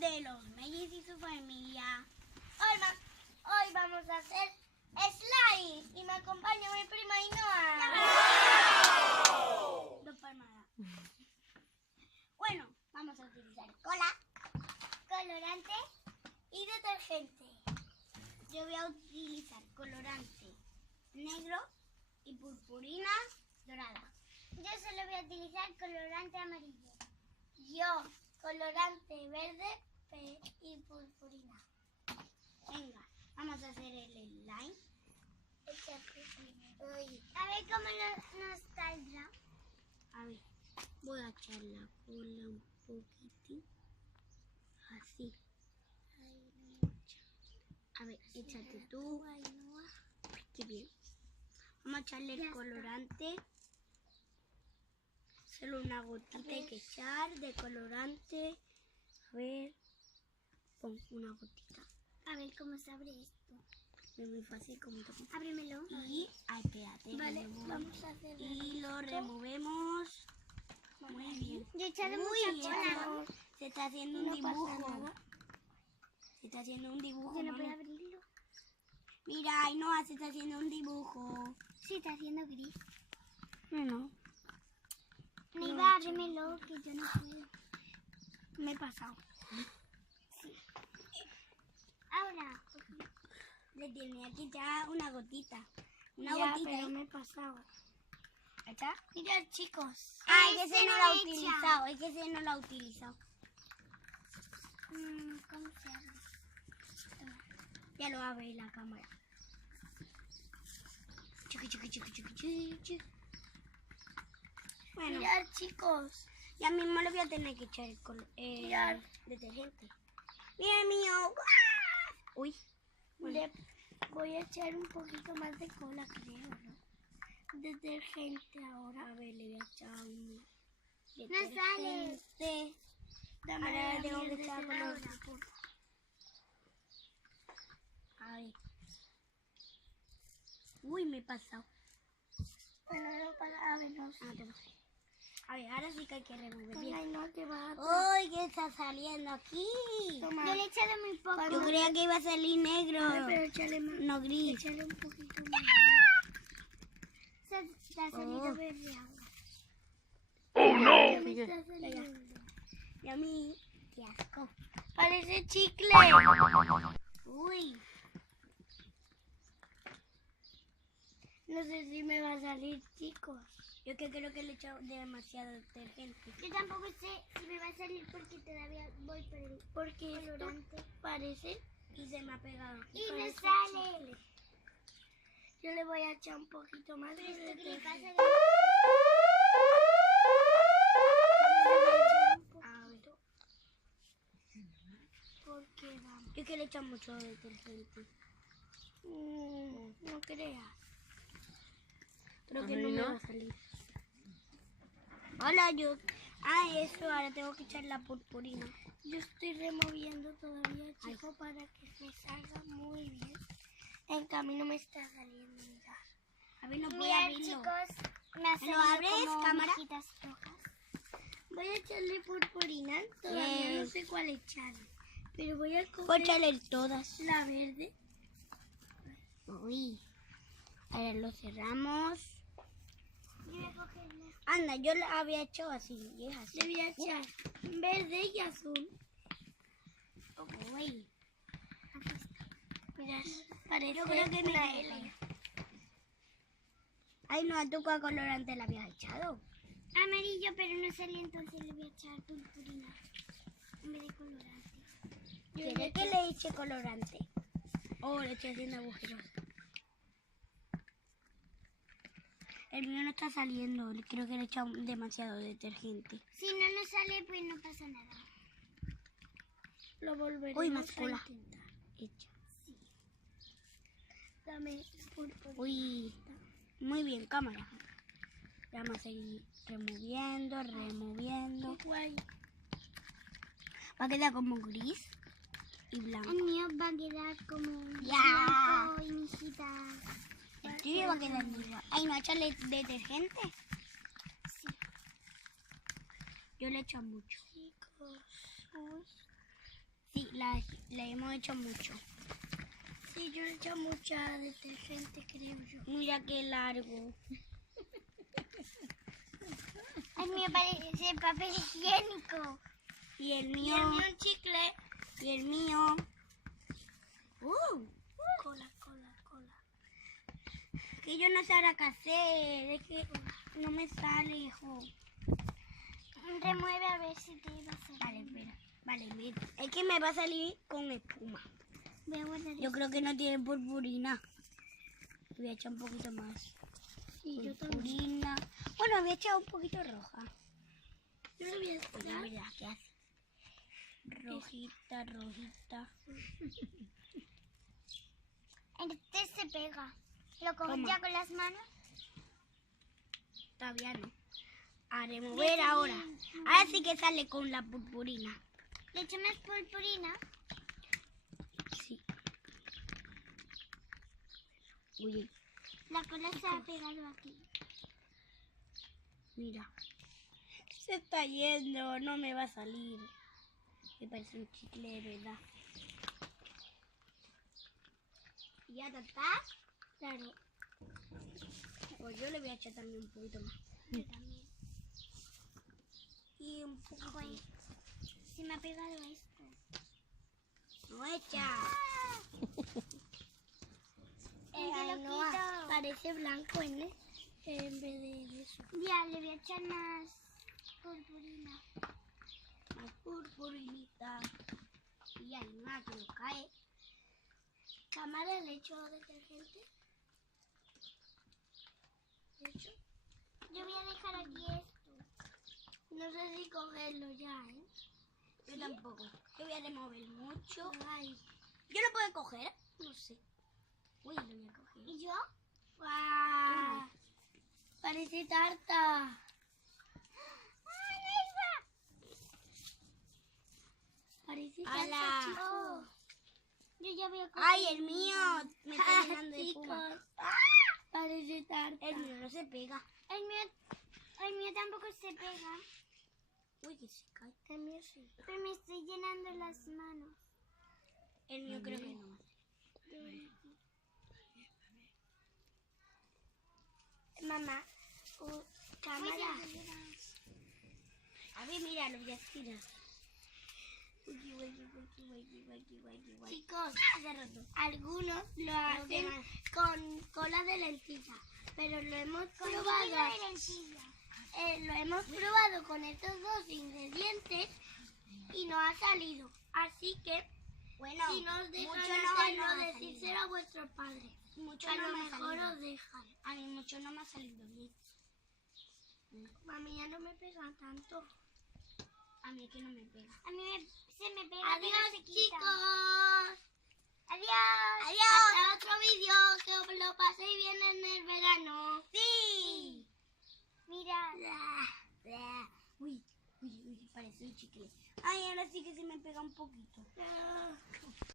de los Mellis y su familia. Hoy vamos a hacer slides y me acompaña mi prima Ainhoa. Dos palmadas. Bueno, vamos a utilizar cola, Colorante y detergente. yo voy a utilizar colorante negro y purpurina dorada. Yo solo voy a utilizar colorante amarillo. Yo, colorante verde y purpurina. Venga, vamos a hacer el slime. A ver cómo nos saldrá. A ver, voy a echar la cola un poquitín. Así. A ver, échate tú. Qué bien. Vamos a echarle el colorante. Solo una gotita hay que echar de colorante. A ver. Pon una gotita. A ver cómo se abre esto. Es muy fácil como te pongo. Ábremelo. Y, ay, espérate. Vale, vamos a hacer. Y lo removemos. Muy bien. Yo he echado Muy mucha bien. cola. Se está haciendo un No pasa dibujo. nada. Se está haciendo un dibujo. Yo no mami. puedo abrirlo. Mira, Ainhoa, se está haciendo un dibujo. Sí, está haciendo gris. No. Neiva, ábremelo, que yo no puedo. Me he pasado. Ahora. Le tenía que echar una gotita. Una Ya, gotita. pero ¿eh? me he pasado. ¿Está? Mirad, chicos. Ay, que Este ese no no lo ha le echa. utilizado. Es que ese no lo ha utilizado. ¿Cómo se abre? Ya lo abre la cámara. Chiqui, chiqui, chiqui, chiqui, chiqui, chiqui. Bueno, Mirad, chicos. ya mismo le voy a tener que echar Mirad. detergente. Mira el mío. Uy. Bueno. Le voy a echar un poquito más de cola, creo, ¿no? Detergente ahora. A ver, le voy a echar un No sale. detergente. Dame Ahora la tengo que mierda echar de color. ahora. A ver. Uy, me he pasado. Bueno, no para, a ver, no sé. Ah, te pasé. A ver, ahora sí que hay que remover Venga, bien. y no te vas a... ¡Uy, qué está saliendo aquí! Toma. Yo le he echado muy poco. Yo creía que iba a salir negro, Pero échale más. no gris. Échale un poquito más. Se ha salido verde ahora. Oh no! Ya me está saliendo. Y a mí, qué asco. Parece chicle. Uy, No sé si me va a salir, chicos. yo que creo que le he echado demasiado detergente. Yo tampoco sé si me va a salir porque todavía voy por el colorante. Parece y se me ha pegado. Y me Parece sale. chicle. Yo le voy a echar un poquito más de ¿Qué le detergente. pasa? A ver, Porque vamos. yo que le he echado mucho detergente. No creas. Creo A que mí no me no. va a salir. Hola, yo. Ah, eso, ahora tengo que echar la purpurina. Yo estoy removiendo todavía, chico, para que me salga muy bien. En camino me está saliendo, mirad. A ver, no puedo Mirad, abrirlo. chicos, me ha ¿Me lo salido abres, como cámara? hojitas rojas. Voy a echarle purpurina, todavía Bien. no sé cuál echar. Pero voy a Puedo coger echarle todas. la verde. Uy. Ahora lo cerramos. Yo voy a cogerla. Anda, yo la había hecho así. Y es así. Le voy a echar verde y azul. Uy. Mirad, parece Yo creo que me una equivoqué. L. Ay, no, ¿a tú cuál colorante la habías echado? Amarillo, pero no salió, entonces le voy a echar purpurina en vez de colorante. ¿Quieres que le eche colorante? Oh, le estoy haciendo agujeros. El mío no está saliendo. Creo que le he echado demasiado detergente. Si no nos sale, pues no pasa nada. Lo volveremos Uy, más a cola. intentar. Hecha. Dame purpurina. Uy, muy bien, cámara. Vamos a seguir removiendo. Guay. Va a quedar como gris y blanco. El mío va a quedar como Ya. blanco y mijitas. El tuyo va a quedar igual. Ay, no, échale detergente. Sí. Yo le echo mucho. Chicos, uy, Sí, la hemos hecho mucho. Sí, yo he hecho mucha detergente, creo yo. Mira qué largo. El mío parece papel higiénico. Y el Y mío. el mío un chicle. Y el mío. Cola. Que yo no sé ahora qué hacer. Es que no me sale, hijo. Remueve a ver si te va a salir. Vale, espera. Vale, es que me va a salir con espuma. Voy a guardar Yo creo que no tiene purpurina. Voy a echar un poquito más. Sí, yo también. Purpurina. Bueno, voy a echar un poquito roja. Yo lo voy a Oye, esperar. mira, ¿qué hace? Rojita. Este se pega. ¿Lo coges Toma. ya con las manos? Todavía no. A remover ahora. Ahora sí que sale con la purpurina. Le echo más purpurina. Sí. Oye, La cola se ha pegado aquí. mira. Se está yendo, no me va a salir. Me parece un chicle, de verdad. ¿Ya está? Claro. Pues yo le voy a echar también un poquito más. Yo también. Y un poco. Joder, se me ha pegado esto. No echa. Yo lo quito. Parece blanco en vez de eso. Ya, le voy a echar más purpurina. Más purpurinita. Y hay una que no cae. ¿Cámara le echo detergente? ¿Le echo? Yo voy a dejar aquí esto. No sé si cogerlo ya, ¿eh? Yo tampoco. Yo voy a remover mucho. Ay. ¿Yo lo puedo coger? No sé. Uy, lo voy a coger. ¿Y yo? ¡Guau! Parece tarta. Parece ¡Hala! tarta, chicos. Yo ya voy a coger. ¡Ay, el mío! Me está llenando de espuma. Chicos. Parece tarta. El mío no se pega. El mío tampoco se pega. Uy, que se cae. El mío sí. Pero me estoy llenando las manos. El mío creo que no. Mamá, Cámara. A ver, mira, lo voy a estirar. chicos, Se ha roto. algunos lo hacen más? con cola de lentilla, pero lo hemos probado. Lo hemos probado con estos dos ingredientes y no ha salido. Así que Bueno, si nos dejan mucho hacerlo, no me ha decírselo a vuestros padres. Mucho A no lo me ha mejor salido. os dejan. A mí mucho no me ha salido bien. Mami, ya no me pega tanto. A mí es que no me pega. A mí se me pega. Adiós, chicos. Adiós. Adiós. Hasta otro vídeo. Que os lo paséis bien en el verano. ¡Sí! Mira. Uy, parece un chicle. Ay, ahora sí que se me pega un poquito.